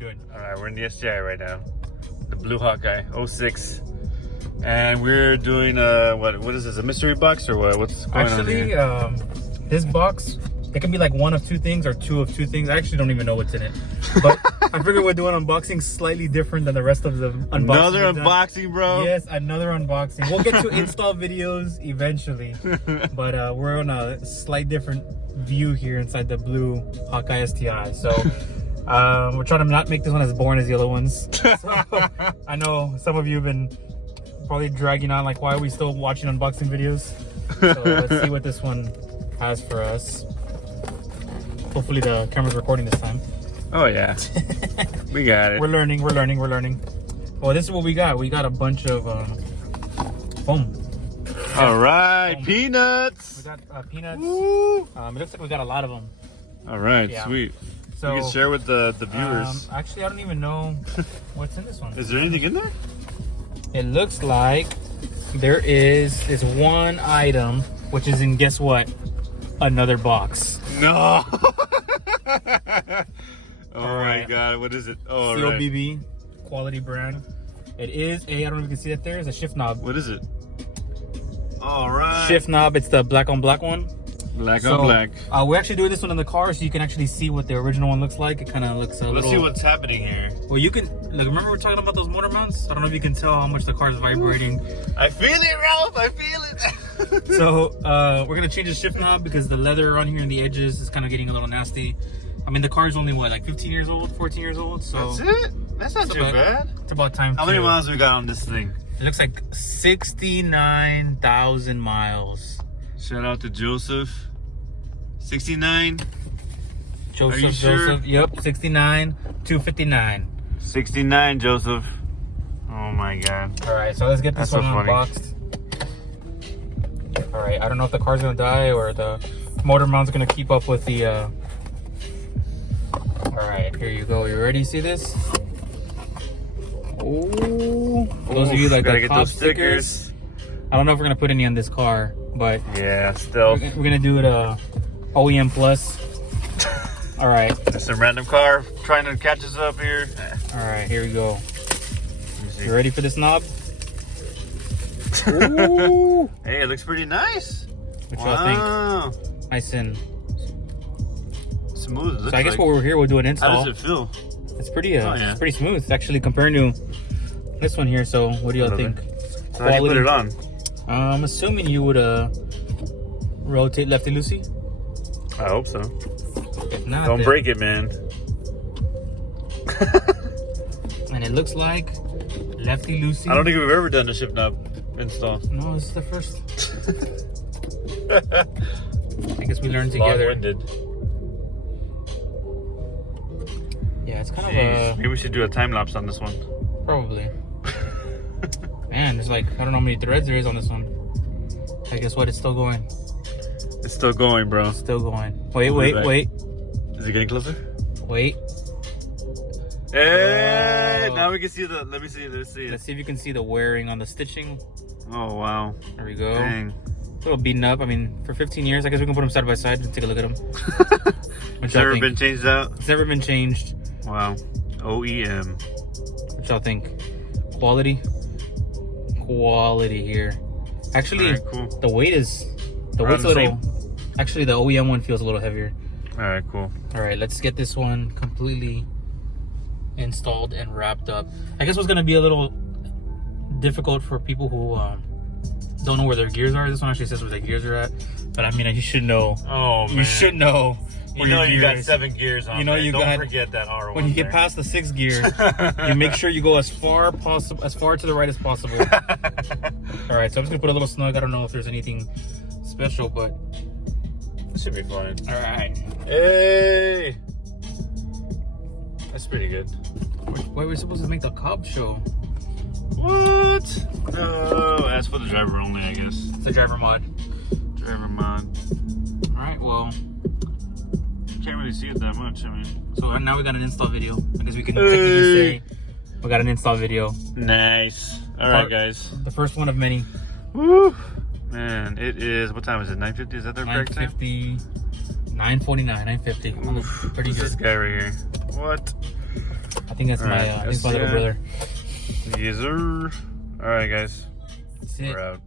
doing? All right, we're in the STi right now. The blue Hawkeye 06. And we're doing what is this? A mystery box or what? What's going on here? This box, it can be like one of two things or two of two things. I actually don't even know what's in it. But I figured we're doing unboxing slightly different than the rest of the unboxing. Another unboxing, bro. Yes, another unboxing. We'll get to install videos eventually. But we're on a slight different view here inside the blue Hawkeye STi. So we're trying to not make this one as boring as the other ones. So, I know some of you have been probably dragging on like, why are we still watching unboxing videos? So let's see what this one has for us. Hopefully the camera's recording this time. Oh yeah, we got it. We're learning. Well, this is what we got. We got a bunch of foam. All right, foam. peanuts. We got peanuts. Woo. It looks like we got a lot of them. All right, Yeah. sweet. So you can share with the viewers. Actually, I don't even know what's in this one. Is there anything in there? It looks like there is this one item, which is in, guess what? Another box. No. Oh right. my God, what is it? Oh, right. COBB, quality brand. It is I don't know if you can see that there is a shift knob. What is it? All right. Shift knob, it's the black on black one. Black on black. We're actually doing this one in the car so you can actually see what the original one looks like. It kind of looks a little... Let's see what's happening here. Well, you can... Like, remember we were talking about those motor mounts? I don't know if you can tell how much the car is vibrating. I feel it, Ralph. I feel it. So, we're going to change the shift knob because the leather on here and the edges is kind of getting a little nasty. I mean, the car is only, what, like 15 years old, 14 years old? So that's it? That's not too bad. It's about time. How many miles we got on this thing? It looks like 69,000 miles. Shout out to Joseph. 69. Joseph, Are you sure? Yep, 69, 259. 69, Joseph. Oh my God. All right, so let's get this That's one so funny. unboxed. All right, I don't know if the car's gonna die or the motor mount's gonna keep up with the. All right, here you go. You ready to see this? Oh, those of you like gotta the get Cobb those stickers. I don't know if we're gonna put any on this car, but yeah, still. we're gonna do it OEM plus. All right. Just some random car trying to catch us up here. All right, here we go. You ready for this knob? Ooh. Hey, it looks pretty nice. What y'all think? Nice and smooth. It looks so I guess like. while we're here, we'll do an install. How does it feel? It's pretty, yeah. it's pretty smooth. It's actually comparing to this one here. So what do y'all think? So how do you put it on? I'm assuming you would rotate lefty loosey. I hope so. If not, Don't then... break it, man. And it looks like lefty loosey. I don't think we've ever done a shift knob install. No, this is the first. I guess we learned together. Long-winded. Yeah, it's kind Jeez, of maybe we should do a time lapse on this one. probably. Man, there's like, I don't know how many threads there is on this one. I guess what? It's still going. It's still going, bro. It's still going. Wait. Is it getting closer? Wait. Hey, now we can see the, let me see, let's see it. Let's see if you can see the wearing on the stitching. Oh, wow. There we go. Dang. A little beaten up. I mean, for 15 years, I guess we can put them side by side and take a look at them. It's never been changed out? It's never been changed. Wow. OEM. What y'all think? Quality? Quality here. Actually, Alright, cool. the weight is... The Around weight's a the little... Actually, the OEM one feels a little heavier. Alright, cool. Alright, let's get this one completely installed and wrapped up. I guess what's going to be a little difficult for people who don't know where their gears are. This one actually says where their gears are at. But I mean, you should know. Oh, man. You should know. You know you got 7 gears on. You know you Don't got. forget that R1. When you get past the 6th gear, you make sure you go as far to the right as possible. All right, so I'm just gonna put a little snug. I don't know if there's anything special, but it should be fine. All right. Hey, that's pretty good. Wait, we're supposed to make the Cobb show. What? No, that's for the driver only, I guess. It's a driver mod. Driver mod. All right, well. Can't really see it that much. I mean, so now we got an install video. I guess we can technically say we got an install video. Nice. All right, guys. The first one of many. Woo! Man, it is. What time is it? 9:50. Is that the correct time? 9:49. 9:50. Pretty good. This guy right here. What? I think that's my little brother. Yes, sir. All right, guys. That's it. We're out.